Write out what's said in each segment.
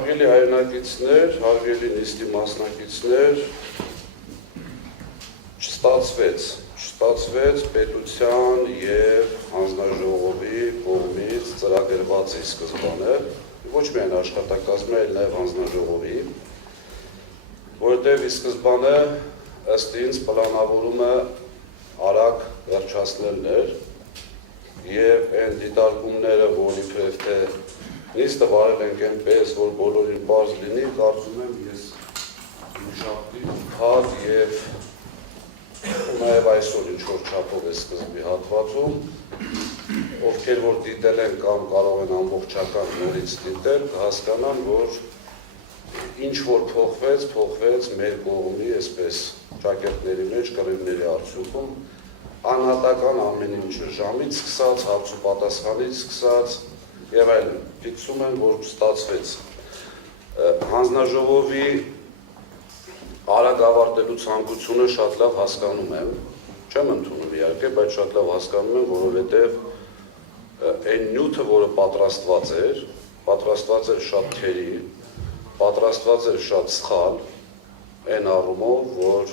Հարգելի հայրենակիցներ, հարգելի նիստի մասնակիցներ, չստացվեց պետության և հանձնաժողովի կողմից ծրագրված ի սկզբանե, ոչ միայն աշխատակազմի, այլ նաև հանձնաժողովի, որովհետև ի սկզբանե ըստ ինձ պլանավորումը արագ վերջացնելն էր և այն դիտարկումները, որ իբրև թե նիստը վարել ենք այնպես, որ բոլորին պարզ լինի, կարծում եմ ես մշակվի հատ և նաև այսօր ինչ-որ չափով է սկզբի հատվածում, ովքեր որ դիտել են կամ կարող են ամբողջական նորից դիտել, հասկանան, որ ինչ-որ փոխվեց մեր կողմի, այսպես ճակերտների մեջ, կռիվների արդյունքում, անհատական ամեն ինչը ժամից սկսած, հարց ու պատասխանից սկսած և այլն, գիտում են, որ ստացվեց։ Հանձնաժողովի արագ ավարտելու ցանկությունը շատ լավ հասկանում եմ, չեմ ընդունում իհարկե, բայց շատ լավ հասկանում եմ, որովհետև այն նյութը, որը պատրաստված էր շատ թերի, պատրաստված էր շատ սխալ, այն առումով, որ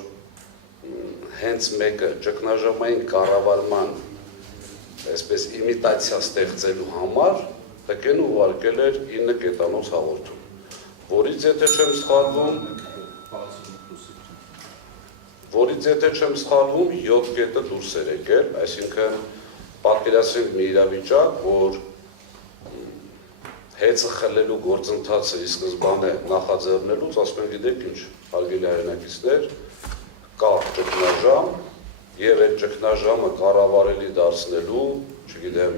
հենց մեկը ճգնաժամային կառավարման այսպես իմիտացիա ստեղծելու համար տկեն ուղարկել էր 9 կետանոց հաղորդում, որից եթե չեմ սխալվում 7 կետը դուրս էր եկել, այսինքն պատկերացրենք մի իրավիճակ, որ հեծը խլելու գործընթացը ի սկզբանե նախաձեռնելուց, ասում են գիտեք ինչ, հարգելի հայրենակիցներ, կա ճգնաժամ և այդ ճգնաժամը կառավարելի դարձնելու, չգիտեմ,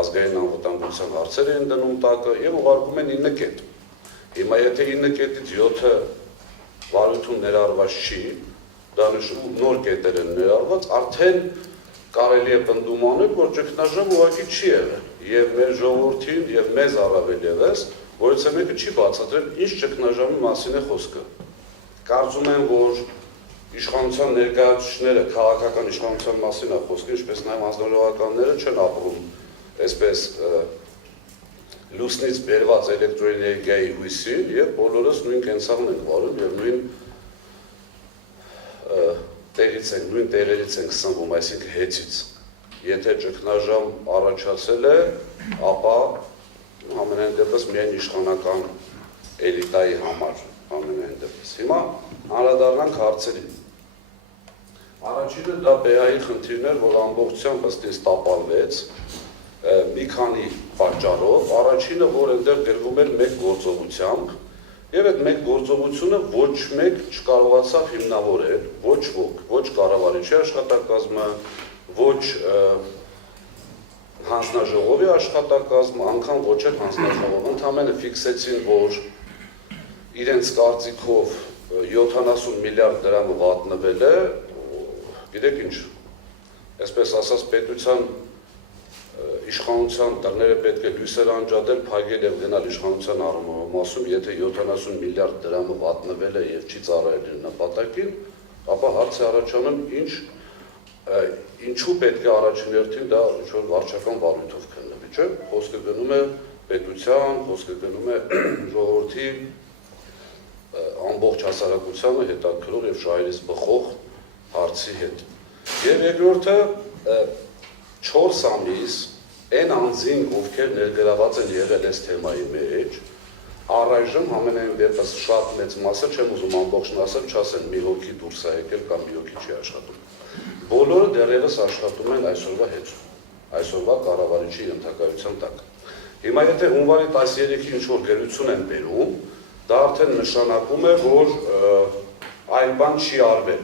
ազգային անվտանգության հարցեր են դնում տակը և ուղարկում են 9 կետ։ Հիմա եթե 9 կետից 7-ը վարույթում ներառված չի, դա նոր կետեր են ներառված, արդեն կարելի է պնդում անել, որ ճգնաժամ ուղղակի չի եղել և մեր ժողովրդին և մեզ առավել ևս, որից մեկը չի բացատրել ինչ ճգնաժամի մասին է խոսքը։ Կարծում եմ, որ իշխանության ներկայացուցիչները քաղաքական իշխանության մասին է խոսքը, ինչպես նաև հանձնաժողովականները չեն ապրում այսպես լուսնից բերված էլեկտրոէներգիայի հույսին և բոլորս նույն կենցաղն ենք վարում և նույն տեղերից ենք սնվում, այսինքն հեծից։ Եթե ճգնաժամ առաջացել է, ապա ամենայն դեպս միայն իշխանական էլիտայի համար ամենայն դեպս։ Հիմա անդրադառնանք հարցերին։ Առաջինը դա ԲՀ-ի խնդիրն էր, որ ամբողջությամբ ըստ ինձ տապալվեց մի քանի պատճառով։ Առաջինը, որ այնտեղ գրվում էր մեկ գործողությամբ, և այդ մեկ գործողությունը ոչ մեկ չկարողացավ հիմնավորել, ոչ ոք, ոչ կառավարիչի աշխատակազմը, ոչ հանձնաժողովի աշխատակազմը, անգամ ոչ էլ հանձնաժողովը, ընդամենը ֆիքսեցին, որ իրենց կարծիքով 70 միլիարդ դրամը վատնվել է, գիտեք ինչ, այսպես ասած պետության իշխանության դռները պետք է լույսեր անջատել, փակել և գնալ իշխանության առումով, եթե 70 միլիարդ դրամը վատնվել է և չի ծառայել իր նպատակին, ապա հարց է առաջանում ինչու պետք է առաջին հերթին դա ինչ-որ վարչական վարույթով քննվի, չէ՞, խոսքը գնում է պետության, խոսքը գնում է ժողովրդի ամբողջ հասարակությանը հետաքրքրող և շահերից բխող հարցի հետ։ Եվ երկրորդը 4 ամիս այն անձին, ովքեր ներգրաված են եղել այս թեմայի մեջ, առայժմ ամենայն դեպս շատ մեծ մասը, չեմ ուզում ամբողջն ասել, չասեն մի հոգի դուրս է եկել կամ մի հոգի չի աշխատում։ Բոլորը դեռևս աշխատում են այսօրվա հետում, այսօրվա կառավարիչի ենթակայության տակ։ Հիմա եթե հունվարի 13-ի ինչ-որ գրություն են բերում, դա արդեն նշանակում է, որ այլ բան չի արվել։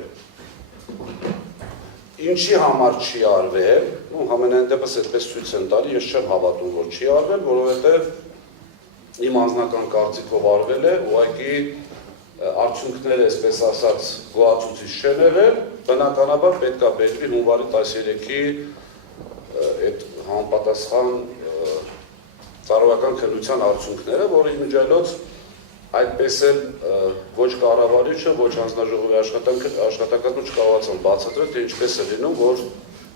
Ինչի համար չի արվել, ամենայն դեպս այդպես ցույց են տալի, ես չեմ հավատում, որ չի արվել, որովհետև իմ անձնական կարծիքով արվել է, ուղղակի արդյունքները, այսպես ասած, գոհացուցիչ չեն եղել, բնականաբար պետք է բերվի հունվարի 13-ի այդ համապատասխան ծառայական քննության արդյունքները, որի միջոցով այդպես էլ ոչ կառավարիչը, ոչ հանձնաժողովի աշխատակազմը չկարողացան բացատրել, թե ինչպես է լինում, որ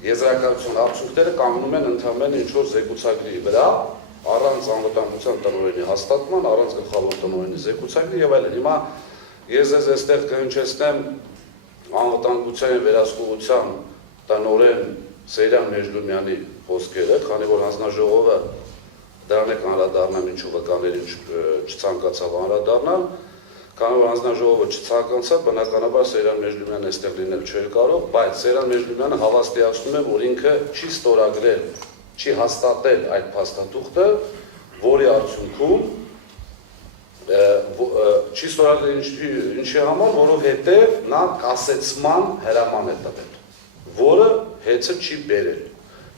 եզրակացության արդյունքները կանգնում են ընդամենը ինչ-որ զեկուցագրի վրա, առանց անվտանգության տնօրենի հաստատման, առանց գլխավոր տնօրենի զեկուցակի եւ այլն։ Հիմա ես այստեղ կհնչեցնեմ անվտանգության վերահսկողության տնօրեն Սեյրան Մեջդումյանի խոսքերը, քանի որ հանձնաժողովը դրան է անդրադառնամ, ինչու վկաներին չցանկացավ անդրադառնալ, քանի որ հանձնաժողովը չցանկացավ, բնականաբար Սեյրան Մեջդումյանն այստեղ լինել չէր կարող, բայց Սեյրան Մեջդումյանը հավաստիացնում է, որ ինքը չի ստորագրել, չի հաստատել այդ փաստաթուղթը, որի արդյունքում չի ստորագրել ինչի համար, որովհետև նա կասեցման հրաման է տվել, որը հեծը չի բերել։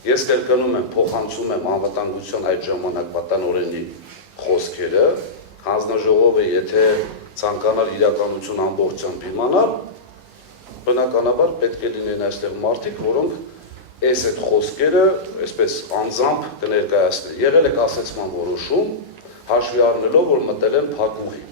Ես կրկնում եմ, փոխանցում եմ անվտանգության այդ ժամանակվա տնօրենի խոսքերը, հանձնաժողովը եթե ցանկանալ իրականություն ամբողջությամբ իմանալ, բնականաբար պետք է լինեն այստեղ մարդիկ, որոնք այս այդ խոսքերը այսպես անձամբ կներկայացնեն։ Եղել է կասեցման որոշում, հաշվի առնելով, որ մտել են փակուղի։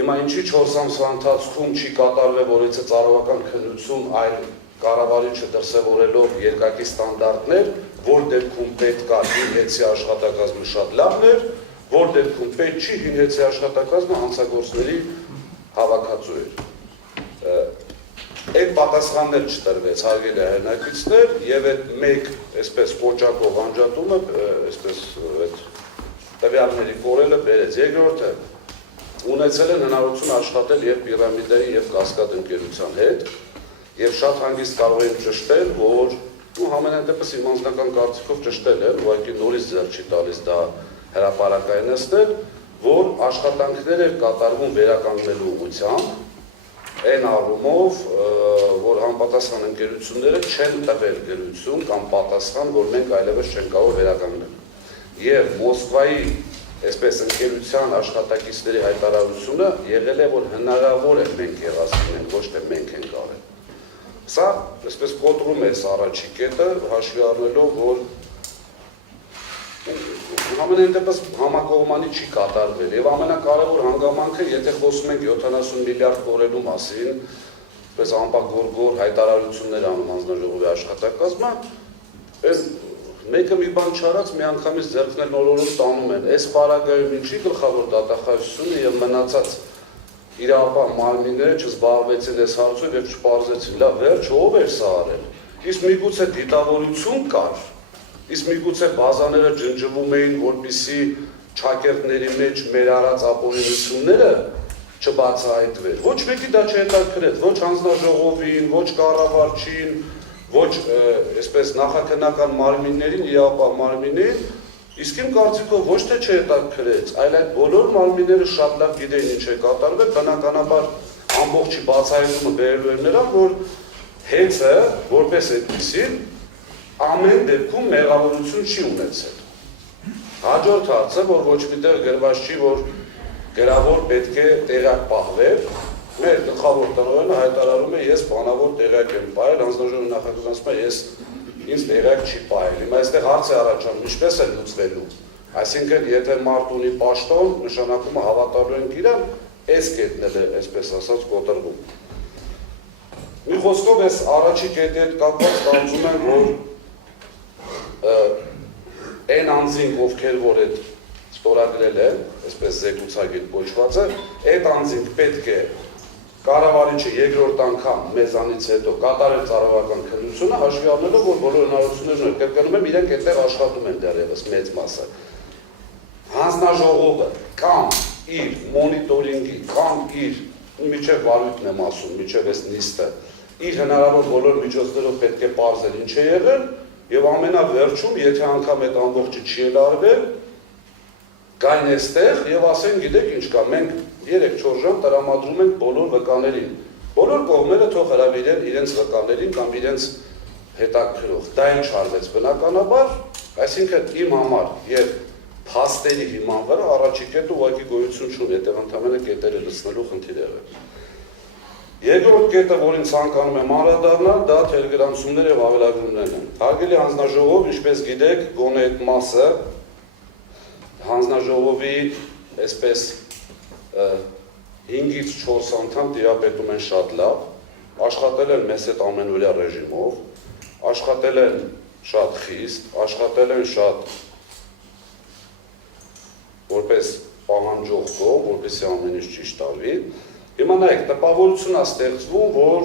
Հիմա ինչի 4 ամսվա ընթացքում չի կատարվել որից ծառայական քննություն, այլ կառավարիչը դրսևորելով երկակի ստանդարտներ, որ դեպքում պետք է հինհեցի աշխատակազմը շատ լավն էր, որ դեպքում պետք չի հինհեցի աշխատակազմը հանցագործների հավաքածու էր։ Այդ պատասխաններ չտրվեց հարգելի հայրենակիցներ եւ այդ մեկ այսպես կոճակով անջատումը այսպես այդ տվյալների կորելը բերեց։ Երկրորդը ունեցել են հնարավորություն աշխատել եւ պիրամիդայի եւ կասկադ ընկերության հետ եւ շատ հանգիստ կարող են ճշտել, որ համենայն դեպս իմ անձնական կարծիքով ճշտել են, ուղղակի նորից ձեռք չի տալիս դա հրապարակայնացնել, որ աշխատանքներ էր կատարվում վերականգնելու ուղղությամբ, այն առումով, որ համապատասխան ընկերությունները չեն տվել գրություն կամ պատասխան, որ մենք այլևս չենք կարող վերականգնել։ Եվ Մոսկվայի այսպես ընկերության աշխատակիցների հայտարարությունը եղել է, որ հնարավոր է մենք եղած լինենք, ոչ թե մենք ենք արել։ Սա այսպես կոտրում է առաջի կետը, հաշվի առնելով, որ ամենայն դեպս համակողմանի չի կատարվել եւ ամենակարևոր հանգամանքը, եթե խոսում ենք 70 միլիարդ կորելու մասին, այսպես անպագորգոր հայտարարություններ անում հանձնաժողովի աշխատակազմը, այս մեկը մի բան չարած մի անգամից ձեռքներ նորորում տանում են։ Այս պարագայում ինչի գլխավոր դատախազությունը եւ մնացած իրավապահ մարմինները չզբաղվեցին այս հարցով եւ չպարզեցին, լավ, վերջ ով էր սա արել։ Իսկ միգուցե դիտավորություն կար, իսկ միգուցե բազաները ջնջվում էին, որպեսզի ճակերտների մեջ մեր արած ապօրինությունները չբացահայտվեր։ Ոչ մեկի դա չհետաքրեց, ոչ հանձնաժողովին, ոչ կառավարչին, ոչ այսպես նախաքննական մարմիններին, իրավապահ մարմիններին, իսկ իմ կարծիքով ոչ թե չհետաքրեց, այլ այդ բոլոր մարմինները շատ լավ գիտեին ինչ է կատարվել, բնականաբար ամբողջի բացահայտումը բերելու էր նրան, որ հեծը որպես այդպիսին ամեն դեպքում մեղավորություն չի ունեցել։ Հաջորդ հարցը, որ ոչ միտեղ գրված չի, որ գրավոր պետք է տեղյակ պահվել, մեր գլխավոր տնօրենը հայտարարում է, ես բանավոր տեղյակ եմ պահել, հանձնաժողովի նախագծում է, ես ինձ տեղյակ չի պահել։ Հիմա այստեղ հարց է առաջանում, ինչպես է լուծվելու։ Այսինքն, եթե մարդ ունի պաշտոն, նշանակումը հավատալու ենք իրան, այս կետն էլ է, այսպես ասած, կոտրվում։ Մի խոսքով այս առաջի կետի հետ կապված կարծում եմ, որ այն անձինք, ովքեր որ այդ ստորագրել են, այսպես զեկուցագիր կոչվածը, այդ անձինք պետք է կառավարիչը երկրորդ անգամ մեզանից հետո կատարել ծառայական քննությունը, հաշվի առնելով, որ բոլոր հնարավորություններն կրկնում եմ, իրենք այդտեղ աշխատում են դեռևս մեծ մասը։ Հանձնաժողովը կամ իր մոնիտորինգի, կամ իր միջև վարույթն եմ ասում, միջև այս նիստը, իր հնարավոր բոլոր միջոցներով պետք է պարզել ինչ է եղել, եւ ամենավերջում, եթե անգամ այդ ամբողջը չի էլ արվել, գային այստեղ եւ ասեն, գիտեք ինչ կա, մենք 3-4 ժամ տրամադրում ենք բոլոր վկաներին։ Բոլոր կողմերը թող հրավիրեն իրենց վկաներին կամ իրենց հետաքրող։ Դա ինչ արվեց բնականաբար, այսինքն իմ համար եւ փաստերի հիման վրա առաջի կետը ուղղակի գոյություն չունի, այդտեղ ընդհանրապես կետերը լցնելու խնդիր է։ Երկրորդ կետը, որին ցանկանում եմ անդրադառնալ, դա թերգրանցումներ եւ ավելագրումներն են։ Հարգելի հանձնաժողով, ինչպես գիտեք, գոնե այդ մասը հանձնաժողովի այսպես 5-ից 4 անդամ տիրապետում են շատ լավ, աշխատել են մեզ այդ ամենօրյա ռեժիմով, աշխատել են շատ խիստ, աշխատել են շատ որպես պահանջող կողմ, որպեսզի ամեն ինչ ճիշտ արվի։ Հիմա նայեք, տպավորություն է ստեղծվում, որ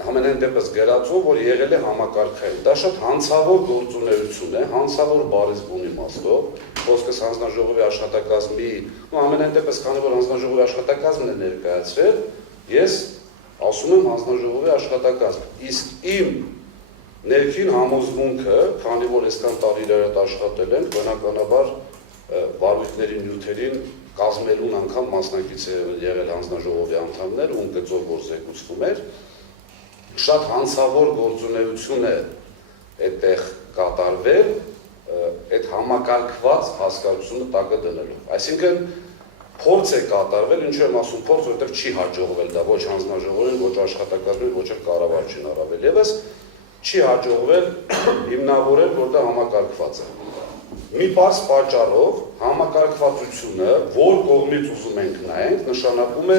ամենայն դեպս գրածով, որ եղել է համակարգային։ Դա շատ հանցավոր գործունեություն է, հանցավոր բառից բուն իմաստով, խոսքս հանձնաժողովի աշխատակազմի, ամենայն դեպս, քանի որ հանձնաժողովի աշխատակազմն է ներկայացրել, ես ասում եմ հանձնաժողովի աշխատակազմ։ Իսկ իմ ներքին համոզմունքը, քանի որ այսքան տարի իրար հետ աշխատել են, բնականաբար վարույթների նյութերին կազմելուն անգամ մասնակից եղել հանձնաժողովի անդամներ, ում գծով որ զեկուցվում էր, շատ հանցավոր գործունեություն է այդտեղ կատարվել այդ համակարգված հասկացությունը տակը դնելով։ Այսինքն փորձ է կատարվել, ինչու եմ ասում փորձ, որովհետև չի հաջողվել դա ոչ հանձնաժողովին, ոչ աշխատակազմին, ոչ էլ կառավարչին առավել ևս չի հաջողվել հիմնավորել, որ դա համակարգված է։ Մի պարզ պատճառով համակարգվածությունը, որ կողմից ուզում ենք նայենք, նշանակում է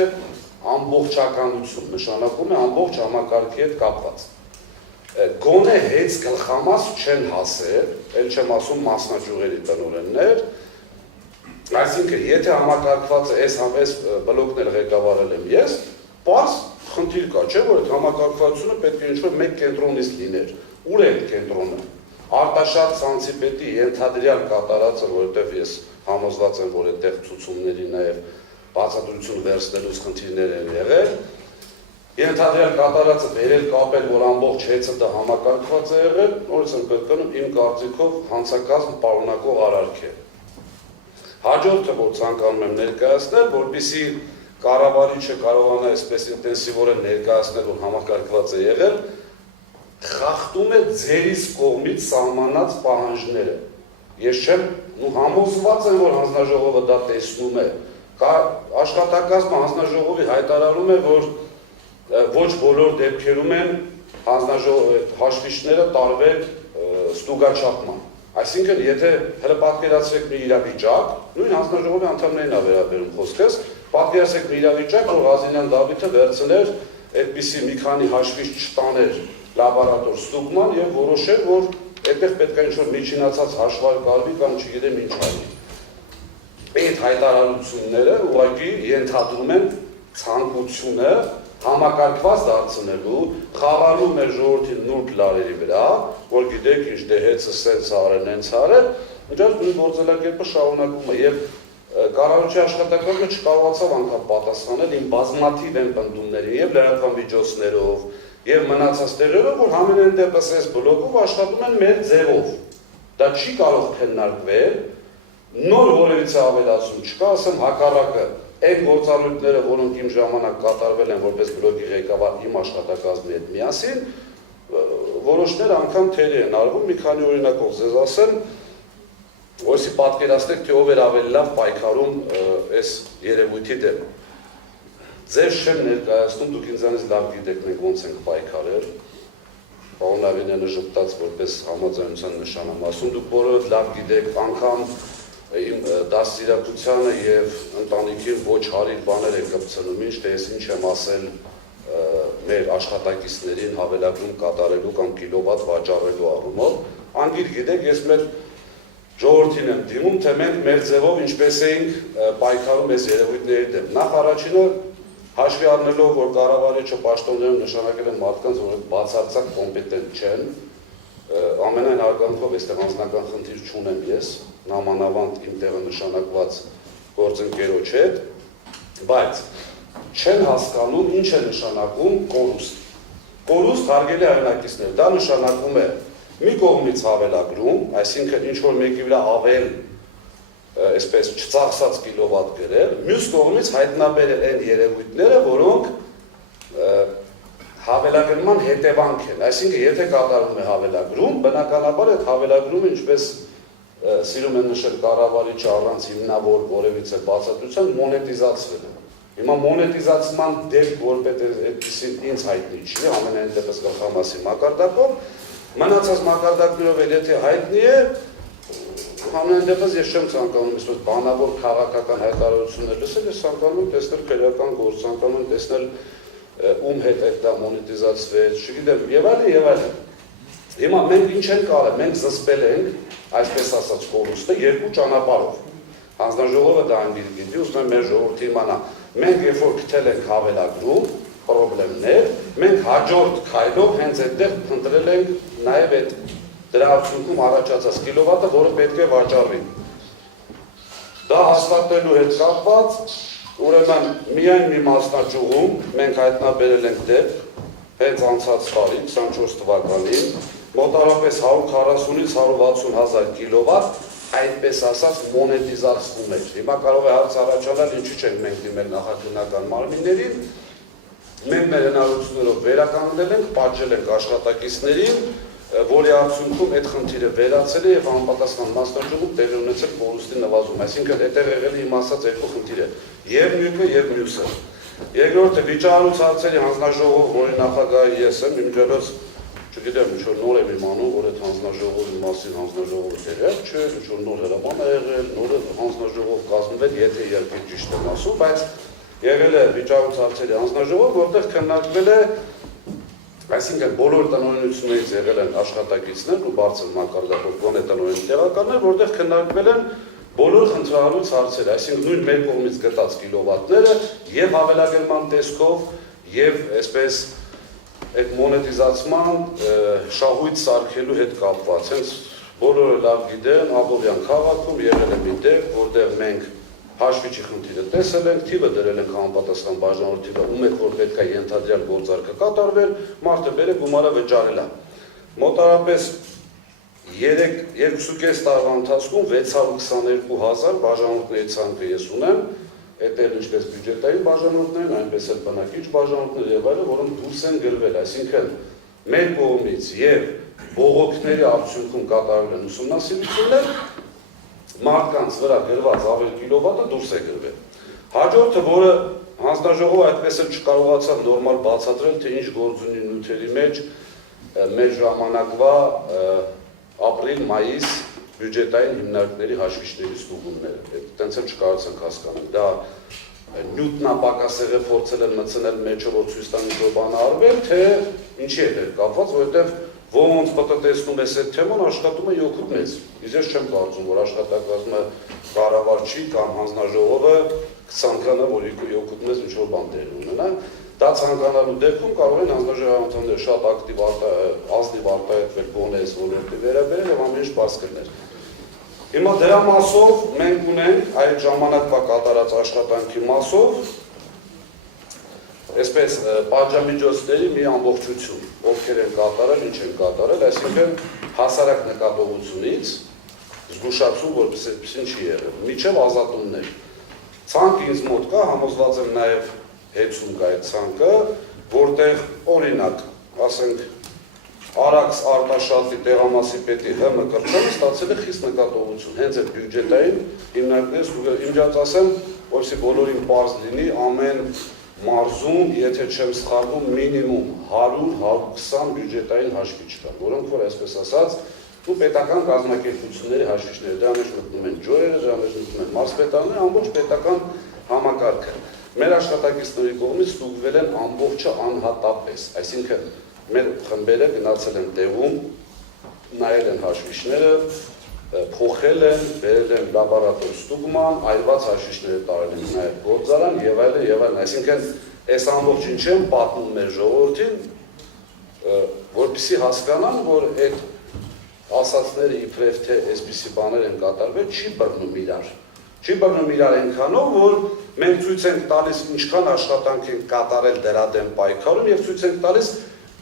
ամբողջականություն, նշանակում է ամբողջ համակարգի հետ կապված։ Գոնե հեծ գլխամաս չեն հասել, էլ չեմ ասում մասնաճյուղերի տնօրեններ, այսինքն եթե համակարգված է այս բլոկները ղեկավարել եմ ես, պարզ խնդիր կա, չէ՞ որ այդ համակարգվածությունը պետք է ինչ-որ մեկ կենտրոնից լիներ։ Ուր է այդ կենտրոնը։ Արտաշատ ցանցի պետի ենթադրյալ կատարածը, որովհետև ես համոզված եմ, որ այդտեղ ցուցումների նաև բացատրություն վերցնելուց խնդիրներ են եղել, ենթադրյալ կատարածը վերել կապել, որ ամբողջ հեծը դա համակարգված է եղել, նորից եմ կրկնում, իմ կարծիքով հանցակազմ պարունակող արարք է։ Հաջորդը, որ ցանկանում եմ ներկայացնել, որպեսզի կառավարիչը կարողանա այսպես ինտենսիվորեն ներկայացնել, որ համակարգված է եղել, խախտում է ձերից կողմից սահմանած պահանջները։ Ես չեմ համոզված եմ, որ հանձնաժողովը դա տեսնում է։ Աշխատակազմը հանձնաժողովի հայտարարում է, որ ոչ բոլոր դեպքերում են հաշվիչները տարվել ստուգաչափման։ Այսինքն, եթե պատկերացրեք մի իրավիճակ, նույն հանձնաժողովի անդամներին է վերաբերում խոսքս, պատկերացրեք մի իրավիճակ, որ Ղազենյան Դավիթը վերցներ այդպիսի մի քանի հաշվիչ չտաներ լաբորատոր ստուգման եւ որոշել, որ այդտեղ պետք է ինչ-որ միջինացած հաշվարկարվի կամ չգիտեմ ինչ արվի։ Այդ հայտարարությունները ուղղակի ենթադրում են ցանկությունը համակարգված դարձնելու, խաղալու մեր ժողովրդի նուրբ լարերի վրա, որ գիտեք ինչ դեհեցը սենց արեն, հենց արեն, ինչպես նույն գործելակերպը շարունակվում է եւ կառավարչի աշխատակազմը չկարողացավ անգամ պատասխանել իմ բազմաթիվ են պնդումներին եւ լրատվական միջոցներով եւ մնացած տեղերով, որ համենայն դեպս այս բլոկով աշխատում են մեր ձևով։ Դա չի կարող քննարկվել, նոր որևիցե ավելացում չկա, ասեմ հակառակը, այն գործառույթները, որոնք իմ ժամանակ կատարվել են որպես բլոկի ղեկավար իմ աշխատակազմի հետ միասին, որոշներ անգամ թերի են արվում, մի քանի օրինակով ձեզ ասեմ, որսի պատկերացնեք, թե ով էր ավելի լավ պայքարում այս երևույթի դեմ։ Ձեր չեմ ներկայացնում, դուք ինձանից լավ գիտեք, մենք ոնց ենք պայքարել, պարոն Ավենյանը ժպտաց որպես համաձայնության նշան եմ ասում, դուք բոլորդ լավ գիտեք, անգամ իմ դաստիարակությանը եւ ընտանիքին ոչ հարիր բաներ են կպցնում, ինչ թե ես ինչ եմ ասել մեր աշխատակիցներին հավելագրում կատարելու կամ կիլովատ վաճառելու առումով, անգիր գիտեք, ես մեր ժողովրդին եմ դիմում, թե մենք մեր ձևով ինչպես էինք պայքարում այս երևույթների դեմ։ Նախ առաջինը հաշվի առնելով, որ կառավարիչը պաշտոններում նշանակել են մարդկանց, որ բացարձակ կոմպետենտ չեն, ամենայն արգանքով այստեղ անձնական խնդիր չունեմ ես, նամանավանդ իմ տեղը նշանակված գործընկերոջ հետ, բայց չեն հասկանում ինչ է նշանակում կորուստ։ Կորուստ հարգելի հայրենակիցներ, դա նշանակում է մի կողմից հավելագրում, այսինքն ինչ-որ մեկի վրա ավել այսպես չծախսած կիլովատ գրել, մյուս կողմից հայտնաբերել այն երևույթները, որոնք հավելագրման հետևանք են, այսինքն եթե կատարվում է հավելագրում, բնականաբար այդ հավելագրումը ինչպես սիրում են նշել կառավարիչը առանց հիմնավոր որևիցե բացատրության մոնետիզացվել է։ Հիմա մոնետիզացման դեպք որպես այդպեսին ինձ հայտնի չի, ամենայն դեպս գլխամասի մակարդակով, մնացած մակարդակներով էլ եթե հայտնի է, ամենայն դեպս ես չեմ ցանկանում այսպես բանավոր քաղաքական հայտարարություններ լսել, ես ցանկանում եմ տեսնել քրեական գործ, ցանկանում եմ տեսնել ում հետ այդ դա մոնետիզացվեց, չգիտեմ, եւ այլն։ Հիմա մենք ինչ ենք արել, մենք զսպել ենք, այսպես ասած կորուստը երկու ճանապարհով։ Հանձնաժողովը դա անգիր գիտի, ուզում եմ մեր ժողովրդի իմանա, մենք երբ որ գտել ենք հավելագրում, պրոբլեմներ, մենք հաջորդ քայլով հենց այդտեղ փնտրել ենք նաև այդ դրա արդյունքում առաջացած կիլովատը, որը պետք է վաճառվի։ Դա հաստատելու հետ կապված, ուրեմն միայն մի մասնաճյուղում մենք հայտնաբերել ենք դեպք, հենց անցած տարի 24 թվականին, մոտավորապես 140-ից 160 հազար կիլովատ, այդպես ասած մոնետիզացվում էր։ Հիմա կարող է հարց առաջանալ, ինչի չենք մենք դիմել նախաքննական մարմիններին, մենք մեր հնարավորություններով վերականգնել ենք, պատժել ենք աշխատակիցներին, որի արդյունքում այդ խնդիրը վերացել է եւ անպատասխան մասնաճյուղում տեղի ունեցել կորուստի նվազում։ Այսինքն այդտեղ եղել է իմ ասած երկու խնդիր է՝ եւ մյուկը եւ մյուսը։ Երկրորդը վիճահարույց հարցերի հանձնաժողով, որի նախագահ ես եմ, իմիջիայլոց չգիտեմ, ինչ-որ նոր եմ իմանում, որ այդ հանձնաժողովի մասին հանձնաժողովը դերել չէ, ինչ-որ նոր հրաման է եղել, նոր հանձնաժողով կազմվել, եթե իհարկե ճիշտ եմ ասում, բայց եղել է վիճահարույց հարցերի հանձնաժողով, որտեղ քննարկվել է, այսինքն բոլոր տնօրինություններից եղել են աշխատակիցներ ու բարձր մակարդակով գոնե տնօրեն տեղականներ, որտեղ քննարկվել են բոլոր խնդրահարույց հարցերը, այսինքն նույն մեր կողմից գտած կիլովատները եւ հավելագրման տեսքով եւ այսպես այդ մոնետիզացման շահույթ սարքելու հետ կապված, հենց բոլորը լավ գիտեն, Աբովյան քաղաքում եղել է մի դեպք, որտեղ մենք հաշվիչի խնդիրը տեսել ենք, թիվը դրել ենք համապատասխան բաժանորդի, ում եք որ պետք է ենթադրյալ գործարքը կատարվել, մարդը բերել գումարը վճարել է։ Մոտավորապես 2.5 տարվա ընթացքում 622 հազար բաժանորդների ցանկը ես ունեմ, այդ էլ ինչպես բյուջետային բաժանորդներն, այնպես էլ բնակիչ բաժանորդներ եւ այլն, որոնք դուրս են գրվել, այսինքն մեր կողմից եւ բողոքների արդյունքում կատարվել են ուսումնասիրություններ, մարդկանց վրա գրված ավել կիլովատը դուրս է գրվել։ Հաջորդը, որը հանձնաժողովը այդպես էլ չկարողացավ նորմալ բացատրել, թե ինչ գործ ունի նյութերի մեջ մեր ժամանակվա ապրիլ-մայիս բյուջետային հիմնարկների հաշվիչների ստուգումները, այդտենց էլ չկարողացանք հասկանալ, դա նյութնապակասեղը փորձել են մտցնել մեջը, որ ցույց տան ինչ-որ բան արվել, թե ինչի հետ է կապված, որովհետև ոնց պետք է տեսնում ես այդ թեման, աշխատում է յոքուտ մեծ։ Իսկ ես չեմ կարծում, որ աշխատակազմը կառավարչի կամ հանձնաժողովը կցանկանա, որ յոքուտ մեծ ինչ-որ բան դեր ունենա։ Դա ցանկանալու դեպքում կարող են հանձնաժողովի անդամները շատ ակտիվ ազնիվ արտահայտվել գոնե այս ոլորտի վերաբերել եւ ամեն ինչ բաց կրնել։ Հիմա դրա մասով մենք ունենք այդ ժամանակվա կատարած աշխատանքի մասով այսպես պատժամիջոցների մի ամբողջություն, ովքեր են կատարել, ինչ են կատարել, այսինքն հասարակ նկատողությունից զգուշացում, որպես այդպեսին չի եղել, միջև ազատումներ։ Ցանկ ինձ մոտ կա, համոզված եմ նաև հեծում կա այդ ցանկը, որտեղ օրինակ, ասենք, Արաքս Արտաշատի տեղամասի պետի ՀՄ կրճանը ստացել է խիստ նկատողություն, հենց այդ բյուջետային հիմնարկներից իմջած ասեմ, որպեսզի բոլորին պարզ լինի, ամեն մարզում, եթե չեմ սխալվում, մինիմում 100-120 բյուջետային հաշվիչ կան, որոնք որ այսպես ասած, ու պետական կազմակերպությունների հաշվիչները, դրա մեջ մտնում են ջոյերը, դրա մեջ մտնում են մարզպետաները, ամբողջ պետական համակարգը։ Մեր աշխատակիցների կողմից ստուգվել են ամբողջը անհատապես, այսինքն մեր խմբերը գնացել են տեղում, նայել են հաշվիչները, փոխել են, բերել են լաբորատոր ստուգման, այլված հաշվիչները տարել են նաև գործարան եւ այլն, այսինքն այս ամբողջին չեմ պատմում մեր ժողովրդին, որպեսզի հասկանան, որ այդ ասածները իբրև թե այսպիսի բաներ են կատարվել, չի բռնում իրար։ Չի բռնում իրար այնքանով, որ մենք ցույց ենք տալիս ինչքան աշխատանք ենք կատարել դրա դեմ պայքարում եւ ցույց ենք տալիս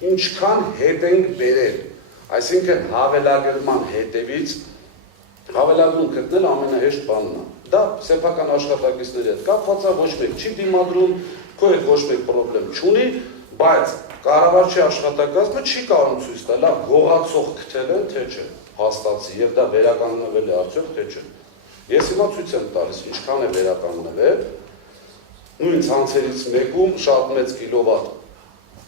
ինչքան հետ ենք բերել, այսինքն հավելագրման հետևից հավելագրում գտնել ամենահեշտ բանն է։ Դա սեփական աշխատակիցների հետ կապված է, ոչ մեկ չի դիմադրում, քո հետ ոչ մեկ խնդրեմ չունի, բայց կառավարչի աշխատակազմը չի կարող ցույց տալ, լավ գողացող գտել են, թե չէ, հաստատի եւ դա վերականգնվել է արդյոք թե չէ։ Ես հիմա ցույց եմ տալիս ինչքան է վերականգնվել, նույն ցանցերից մեկում շատ մեծ կիլովատ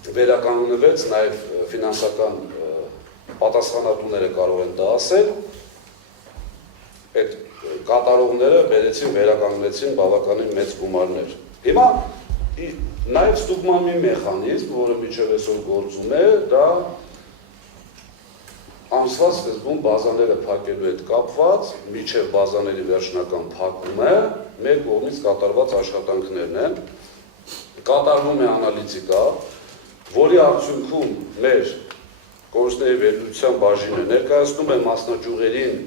վերականգնվեց, նաև ֆինանսական պատասխանատուները կարող են դա ասել, այդ կատարողները բերեցին, վերականգնեցին բավականին մեծ գումարներ։ Հիմա նաև ստուգման մի մեխանիզմ, որը մինչև այսօր գործում է, դա ամսվա սկզբում բազաները փակելու հետ կապված, մինչև բազաների վերջնական փակումը մեր կողմից կատարված աշխատանքներն են, կատարվում է անալիզիկա, որի արդյունքում մեր կորուստների վերլուծության բաժինը ներկայացնում է մասնաճյուղերին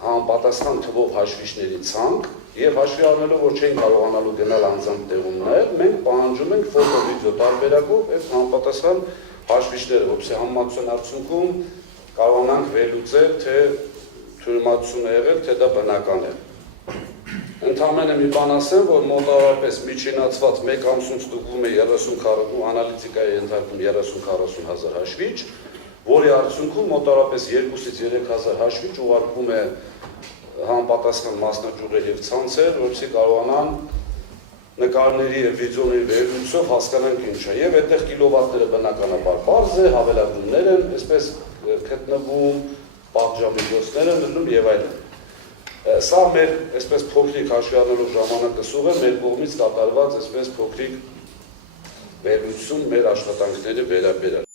համապատասխան թվով հաշվիչների ցանկ եւ հաշվի առնելով, որ չեն կարողանալու գնալ անձամբ տեղումներ, մենք պահանջում ենք ֆոտո-վիդեո տարբերակով այդ համապատասխան հաշվիչները, որպեսզի համեմատության արդյունքում կարողանանք վերլուծել, թե թյուրիմացություն է եղել, թե դա բնական է։ Ընդամենը մի բան ասեմ, որ մոտավորապես միջինացված 1 ամսում ստուգվում է 30-40 անալիզիկայի ենթարկվում 30-40 հազար հաշվիչ, որի արդյունքում մոտավորապես 2-ից 3,000 հաշվիչ ուղարկվում է համապատասխան մասնաճյուղեր եւ ցանցեր, որպեսզի կարողանան նկարների եւ վիդեոների վերլուծով հասկանանք ինչ է։ Եվ այդտեղ կիլովատները բնականաբար բարձ է, հավելագրումներ են, այսպես գտնվում, պատժամիջոցներ են դնում եւ այլն։ Սա մեր այսպես փոքրիկ հաշվի առնելով ժամանակը սուղ է մեր կողմից կատարված այսպես փոքրիկ վերլուծություն մեր աշխատանքների վերաբերյալ։